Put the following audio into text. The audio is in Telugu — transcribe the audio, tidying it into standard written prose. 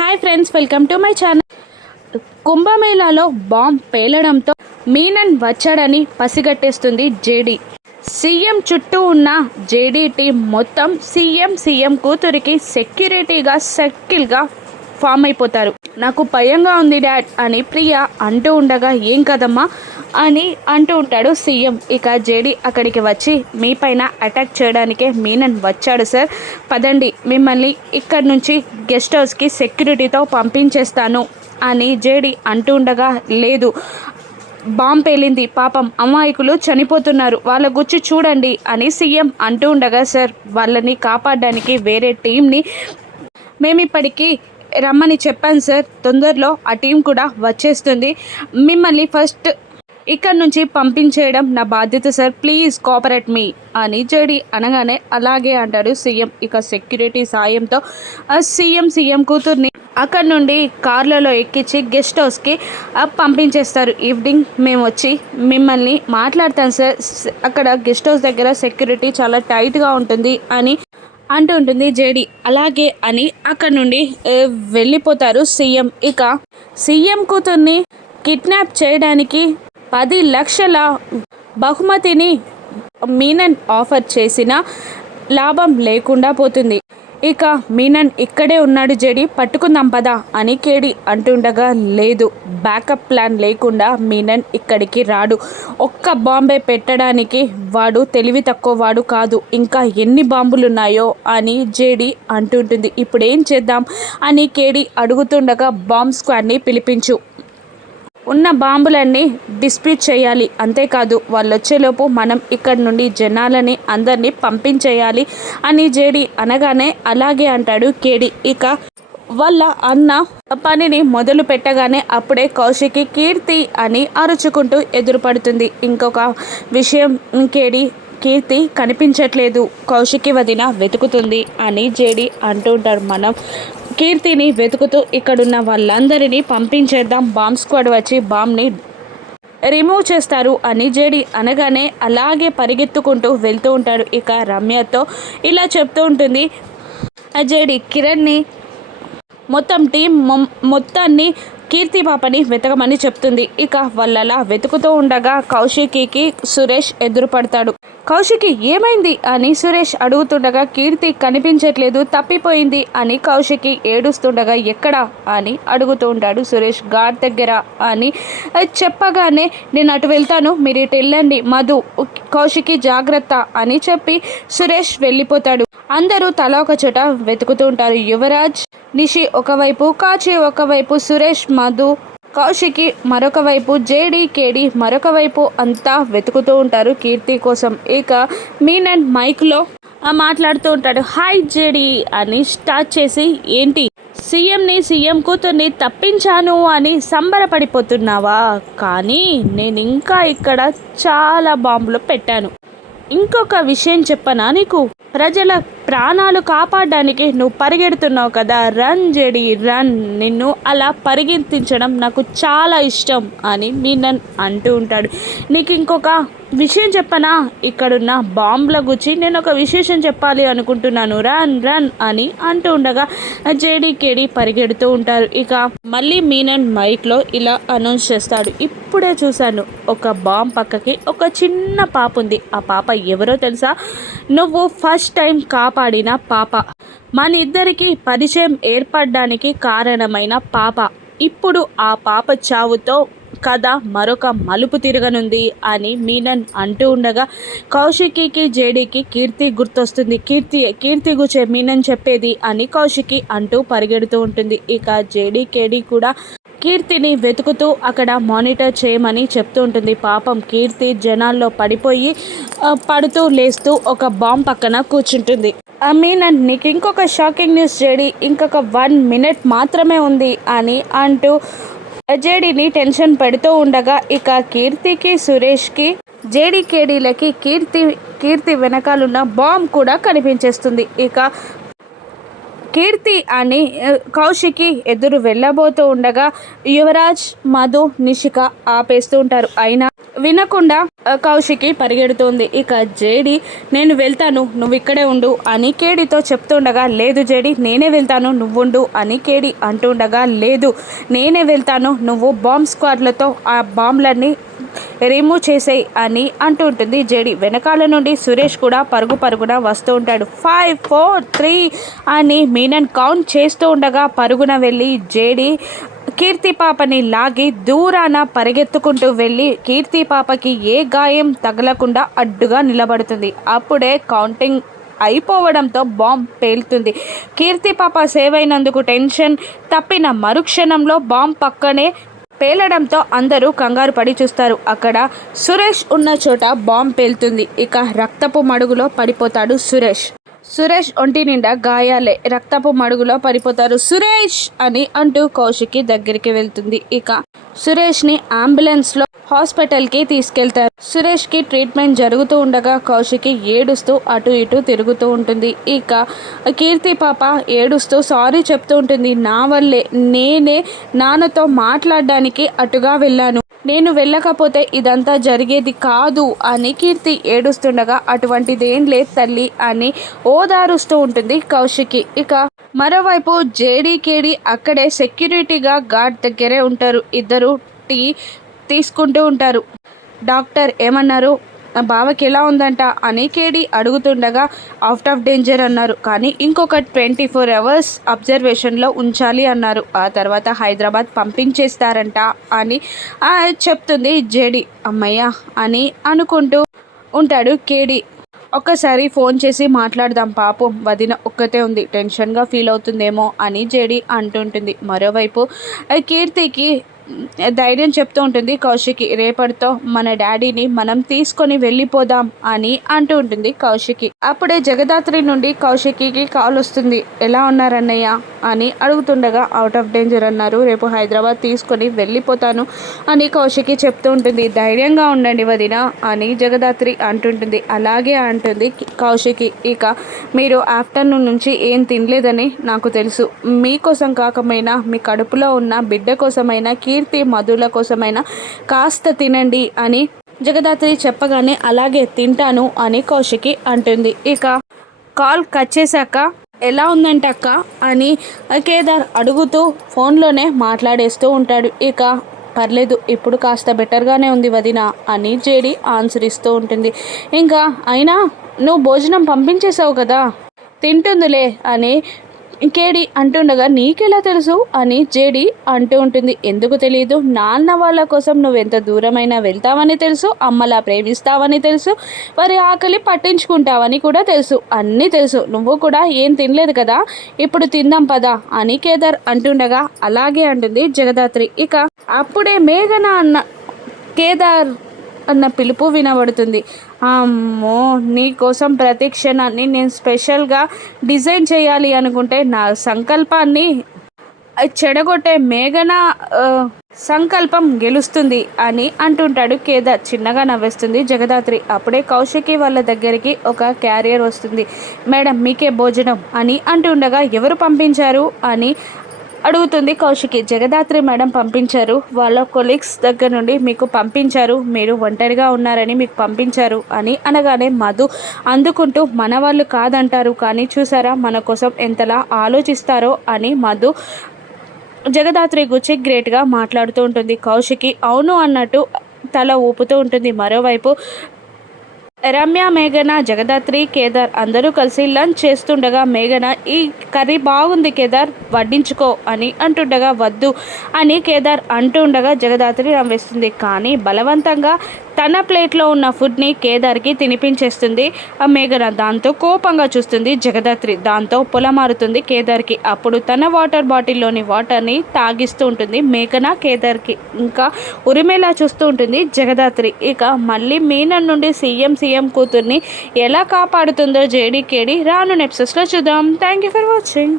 Hi friends, welcome to my channel. కుంభమేళాలో బాంబ్ పేలడంతో మీనన్ వచ్చాడని పసిగట్టేస్తుంది జేడీ. సీఎం చుట్టూ ఉన్న జేడీ టీం మొత్తం సీఎం కూతురికి సెక్యూరిటీగా సర్కిల్గా ఫామ్ అయిపోతారు. నాకు భయంగా ఉంది డాడ్ అని ప్రియా అంటూ ఉండగా, ఏం కదమ్మా అని అంటూ ఉంటాడు సీఎం. ఇక జేడీ అక్కడికి వచ్చి, మీ పైన అటాక్ చేయడానికే మీనన్ వచ్చాడు సార్, పదండి మిమ్మల్ని ఇక్కడి నుంచి గెస్ట్ హౌస్కి సెక్యూరిటీతో పంపించేస్తాను అని జేడీ అంటూ ఉండగా, లేదు బాంబ్ పేలింది, పాపం అమాయకులు చనిపోతున్నారు, వాళ్ళ గుచ్చి చూడండి అని సీఎం అంటూ ఉండగా, సార్ వాళ్ళని కాపాడడానికి వేరే టీంని మేమిప్పటికీ రమ్మని చెప్పాను సార్, తొందరలో ఆ టీం కూడా వచ్చేస్తుంది, మిమ్మల్ని ఫస్ట్ ఇక్కడ నుంచి పంపించేయడం నా బాధ్యత సార్, ప్లీజ్ కోఆపరేట్ మీ అని జేడీ అనగానే, అలాగే అంటాడు సీఎం. ఇక సెక్యూరిటీ సాయంతో సీఎం కూతుర్ని అక్కడ నుండి కార్లలో ఎక్కించి గెస్ట్ హౌస్కి పంపించేస్తారు. ఈవినింగ్ మేము వచ్చి మిమ్మల్ని మాట్లాడతాను సార్, అక్కడ గెస్ట్ హౌస్ దగ్గర సెక్యూరిటీ చాలా టైట్గా ఉంటుంది అని అంటూ ఉంటుంది జేడీ. అలాగే అని అక్కడ నుండి వెళ్ళిపోతారు సీఎం. ఇక సీఎం కూతుర్ని కిడ్నాప్ చేయడానికి 10 లక్షల బహుమతిని మీనన్ ఆఫర్ చేసిన లాభం లేకుండా పోతుంది. ఇక మీనన్ ఇక్కడే ఉన్నాడు జేడీ, పట్టుకుందాం పదా అని కేడి అంటుండగా, లేదు బ్యాకప్ ప్లాన్ లేకుండా మీనన్ ఇక్కడికి రాడు, ఒక్క బాంబే పెట్టడానికి వాడు తెలివి తక్కువ వాడు కాదు, ఇంకా ఎన్ని బాంబులున్నాయో అని జేడీ అంటుంటుంది. ఇప్పుడేం చేద్దాం అని కేడి అడుగుతుండగా, బాంబ్ స్క్వాడ్ని పిలిపించు, ఉన్న బాంబులన్నీ డిస్ప్యూట్ చేయాలి, అంతేకాదు వాళ్ళు వచ్చేలోపు మనం ఇక్కడి నుండి జనాలని అందరినీ పంపించేయాలి అని జేడీ అనగానే, అలాగే అంటాడు కేడి. ఇక వాళ్ళ అన్న పనిని మొదలు పెట్టగానే అప్పుడే కౌశికి కీర్తి అని అరుచుకుంటూ ఎదురుపడుతుంది. ఇంకొక విషయం, కీర్తి కనిపించట్లేదు, కౌశికి వదిన వెతుకుతుంది అని జేడీ అంటూ ఉంటాడు. మనం కీర్తిని వెతుకుతూ ఇక్కడున్న వాళ్ళందరినీ పంపించేద్దాం, బాంబ్ స్క్వాడ్ వచ్చి బాంబ్ని రిమూవ్ చేస్తారు అని జేడీ అనగానే, అలాగే పరిగెత్తుకుంటూ వెళ్తూ ఉంటాడు. ఇక రమ్యతో ఇలా చెప్తూ ఉంటుంది జేడీ, కిరణ్ని మొత్తం టీం మొత్తాన్ని కీర్తి పాపని వెతకమని చెప్తుంది. ఇక వాళ్ళలా వెతుకుతూ ఉండగా కౌశికి సురేష్ ఎదురుపడతాడు. కౌశికి ఏమైంది అని సురేష్ అడుగుతుండగా, కీర్తి కనిపించట్లేదు, తప్పిపోయింది అని కౌశికి ఏడుస్తుండగా, ఎక్కడా అని అడుగుతూ ఉంటాడు సురేష్. గాడ్ దగ్గర అని చెప్పగానే, నేను అటు వెళ్తాను, మీరు ఇటు వెళ్ళండి మధు, కౌశికి జాగ్రత్త అని చెప్పి సురేష్ వెళ్ళిపోతాడు. అందరూ తల ఒక చోట వెతుకుతూ ఉంటారు. యువరాజ్, నిషి ఒకవైపు, కాచి ఒకవైపు, సురేష్, మధు, కౌశికి మరొక వైపు, జేడీ, కేడి మరొక వైపు, అంతా వెతుకుతూ ఉంటారు కీర్తి కోసం. ఇక మీనన్ మైక్లో మాట్లాడుతూ ఉంటాడు. హాయ్ జేడీ అని స్టార్ట్ చేసి, ఏంటి సీఎం కూతుర్ని తప్పించాను అని సంబరపడిపోతున్నావా, కానీ నేను ఇంకా ఇక్కడ చాలా బాంబులు పెట్టాను, ఇంకొక విషయం చెప్పనా నీకు, ప్రజల ప్రాణాలు కాపాడడానికి నువ్వు పరిగెడుతున్నావు కదా, రన్ జేడీ రన్, నిన్ను అలా పరిగెత్తించడం నాకు చాలా ఇష్టం అని మీనన్ అంటూ ఉంటాడు. నీకు ఇంకొక విషయం చెప్పనా, ఇక్కడున్న బాంబుల గురించి నేను ఒక విశేషం చెప్పాలి అనుకుంటున్నాను, రన్ రన్ అని అంటూ ఉండగా జేడీ కేడి పరిగెడుతూ ఉంటారు. ఇక మళ్ళీ మీనన్ మైక్లో ఇలా అనౌన్స్ చేస్తాడు. ఇప్పుడే చూశాను, ఒక బాంబ్ పక్కకి ఒక చిన్న పాప ఉంది, ఆ పాప ఎవరో తెలుసా, నువ్వు ఫస్ట్ టైం కాపాడిన పాప, మన ఇద్దరికి పరిచయం ఏర్పడడానికి కారణమైన పాప, ఇప్పుడు ఆ పాప చావుతో కథ మరొక మలుపు తిరగనుంది అని మీనన్ అంటూ ఉండగా, కౌశికి జేడీకి కీర్తి గుర్తొస్తుంది. కీర్తి గుచ్చే మీనన్ చెప్పేది అని కౌశికి అంటూ పరిగెడుతూ ఉంటుంది. ఇక జేడీ కేడి కూడా కీర్తిని వెతుకుతూ అక్కడ మానిటర్ చేయమని చెప్తూ ఉంటుంది. పాపం కీర్తి జనాల్లో పడిపోయి పడుతూ లేస్తూ ఒక బాంబ్ పక్కన కూర్చుంటుంది. మీనన్, నీకు ఇంకొక షాకింగ్ న్యూస్ జేడీ, ఇంకొక 1 మినిట్ మాత్రమే ఉంది అని అంటూ జేడీని టెన్షన్ పెడుతూ ఉండగా, ఇక కీర్తికి సురేష్కి జేడీ కేడీలకి కీర్తి వెనకాలన్న బాంబ్ కూడా కనిపించేస్తుంది. ఇక కీర్తి అని కౌశికి ఎదురు వెళ్ళబోతూ ఉండగా యువరాజ్, మధు, నిషిక ఆపేస్తూ ఉంటారు. అయినా వినకుండా కౌశికి పరిగెడుతోంది. ఇక జేడి నేను వెళ్తాను నువ్వు ఇక్కడే ఉండు అని కేడితో చెప్తుండగా, లేదు జేడి నేనే వెళ్తాను నువ్వుండు అని కేడి అంటుండగా, లేదు నేనే వెళ్తాను నువ్వు బాంబ్ స్క్వాడ్లతో ఆ బాంబులన్నీ రిమూవ్ చేసేయి అని అంటూ ఉంటుంది జేడి. వెనకాల నుండి సురేష్ కూడా పరుగున వస్తూ ఉంటాడు. 5 4 3 అని మీనన్ కౌంట్ చేస్తూ ఉండగా పరుగున వెళ్ళి జేడి కీర్తి పాపని లాగి దూరాన పరిగెత్తుకుంటూ వెళ్ళి కీర్తి పాపకి ఏ గాయం తగలకుండా అడ్డుగా నిలబడుతుంది. అప్పుడే కౌంటింగ్ అయిపోవడంతో బాంబ్ పేలుతుంది. కీర్తి పాప సేవ్ అయినందుకు టెన్షన్ తప్పిన మరుక్షణంలో బాంబ్ పక్కనే పేలడంతో అందరూ కంగారు పడి చూస్తారు. అక్కడ సురేష్ ఉన్న చోట బాంబ్ పేలుతుంది. ఇక రక్తపు మడుగులో పడిపోతాడు సురేష్ ఒంటి నిండా గాయాలే, రక్తపు మడుగులో పడిపోతారు. సురేష్ అని అంటూ కౌశికి దగ్గరికి వెళ్తుంది. ఇక సురేష్ని అంబులెన్స్లో హాస్పిటల్కి తీసుకెళ్తారు. సురేష్కి ట్రీట్మెంట్ జరుగుతూ ఉండగా కౌశికి ఏడుస్తూ అటు ఇటు తిరుగుతూ ఉంటుంది. ఇక కీర్తి పాప ఏడుస్తూ సారీ చెప్తూ ఉంటుంది. నా వల్లే, నేనే నాన్నతో మాట్లాడడానికి అటుగా వెళ్ళాను, నేను వెళ్ళకపోతే ఇదంతా జరిగేది కాదు అని కీర్తి ఏడుస్తుండగా, అటువంటిదేం లేదు తల్లి అని ఓదారుస్తూ ఉంటుంది కౌశికి. ఇక మరోవైపు జేడీ కేడి అక్కడే సెక్యూరిటీగా గార్డ్ దగ్గరే ఉంటారు. ఇద్దరు టీ తీసుకుంటూ ఉంటారు. డాక్టర్ ఏమన్నారు, నా బావకి ఎలా ఉందంట అని కేడి అడుగుతుండగా అవుట్ ఆఫ్ డేంజర్ అన్నారు, కానీ ఇంకొక 24 hours అబ్జర్వేషన్లో ఉంచాలి అన్నారు. ఆ తర్వాత హైదరాబాద్ పంపించేస్తారంట అని చెప్తుంది జేడి. అమ్మయ్య అని అనుకుంటూ ఉంటాడు కేడి. ఒక్కసారి ఫోన్ చేసి మాట్లాడదాం, పాపం వదిన ఒక్కతే ఉంది, టెన్షన్గా ఫీల్ అవుతుందేమో అని జేడి అంటుంటుంది. మరోవైపు కీర్తికి ధైర్యం చెప్తూ ఉంటుంది కౌశికి. రేపటితో మన డాడీని మనం తీసుకొని వెళ్ళిపోదాం అని అంటూ ఉంటుంది కౌశికి. అప్పుడే జగదాత్రి నుండి కౌశికి కాల్ వస్తుంది. ఎలా ఉన్నారన్నయ్య అని అడుగుతుండగా అవుట్ ఆఫ్ డేంజర్ అన్నారు, రేపు హైదరాబాద్ తీసుకొని వెళ్ళిపోతాను అని కౌశికి చెప్తూ ఉంటుంది. ధైర్యంగా ఉండండి వదిన అని జగదాత్రి అంటుంటుంది. అలాగే అంటుంది కౌశికి. ఇక మీరు ఆఫ్టర్నూన్ నుంచి ఏం తినలేదని నాకు తెలుసు, మీకోసం కాకపోయినా మీ కడుపులో ఉన్న బిడ్డ కోసమైనా కీర్తి మధుల కోసమైనా కాస్త తినండి అని జగదాత్రి చెప్పగానే, అలాగే తింటాను అని కౌశికి అంటుంది. ఇక కాల్ కట్ చేశాక ఎలా ఉందంట అక్క అని కేదార్ అడుగుతూ ఫోన్లోనే మాట్లాడేస్తూ ఉంటాడు. ఇక పర్లేదు ఇప్పుడు కాస్త బెటర్గానే ఉంది వదిన అని జేడి ఆన్సర్ ఇస్తూ ఉంటుంది. ఇంకా అయినా నువ్వు భోజనం పంపించేసావు కదా, తింటుందిలే అని కేడి అంటుండగా, నీకెలా తెలుసు అని జేడి అంటూ ఉంటుంది. ఎందుకు తెలియదు, నాన్న వాళ్ళ కోసం నువ్వెంత దూరమైనా వెళ్తావని తెలుసు, అమ్మలా ప్రేమిస్తావని తెలుసు, వారి ఆకలి పట్టించుకుంటావని కూడా తెలుసు, అన్నీ తెలుసు. నువ్వు కూడా ఏం తినలేదు కదా, ఇప్పుడు తిందాం పదా అని కేదార్ అంటుండగా, అలాగే అంటుంది జగదాత్రి. ఇక అప్పుడే మేఘన అన్న కేదార్ అన్న పిలుపు వినబడుతుంది. అమ్మో, నీ కోసం ప్రతి క్షణాన్ని నేను స్పెషల్గా డిజైన్ చేయాలి అనుకుంటే నా సంకల్పాన్ని చెడగొట్టే మేఘన సంకల్పం గెలుస్తుంది అని అంటుంటాడు కేదార్. చిన్నగా నవ్వేస్తుంది జగదాత్రి. అప్పుడే కౌశికి వాళ్ళ దగ్గరికి ఒక క్యారియర్ వస్తుంది. మేడం మీకే భోజనం అని అంటుండగా, ఎవరు పంపించారు అని అడుగుతుంది కౌశికి. జగదాత్రి మేడం పంపించారు, వాళ్ళ కొలీగ్స్ దగ్గర నుండి మీకు పంపించారు, మీరు ఒంటరిగా ఉన్నారని మీకు పంపించారు అని అనగానే మధు అందుకుంటూ, మన వాళ్ళు కాదంటారు కానీ చూసారా మన కోసం ఎంతలా ఆలోచిస్తారో అని మధు జగదాత్రి గురించి గ్రేట్గా మాట్లాడుతూ ఉంటుంది. కౌశికి అవును అన్నట్టు తల ఊపుతూ ఉంటుంది. మరోవైపు రమ్య, మేఘన, జగదాత్రి, కేదార్ అందరూ కలిసి లంచ్ చేస్తుండగా మేఘన ఈ కర్రీ బాగుంది కేదార్ వడ్డించుకో అని అంటుండగా, వద్దు అని కేదార్ అంటుండగా జగదాత్రి నవ్వేస్తుంది. కానీ బలవంతంగా తన ప్లేట్లో ఉన్న ఫుడ్ని కేదార్కి తినిపించేస్తుంది మేఘన. దాంతో కోపంగా చూస్తుంది జగదాత్రి. దాంతో పొలమారుతుంది కేదార్కి. అప్పుడు తన వాటర్ బాటిల్లోని వాటర్ని తాగిస్తూ ఉంటుంది మేఘన కేదార్కి. ఇంకా ఉరిమేలా చూస్తూ ఉంటుంది జగదాత్రి. ఇక మళ్ళీ మీనన్ నుండి సీఎం కూతుర్ని ఎలా కాపాడుతుందో జేడీ కేడి రాను ఎపిసోడ్స్లో చూద్దాం. Thank you for watching.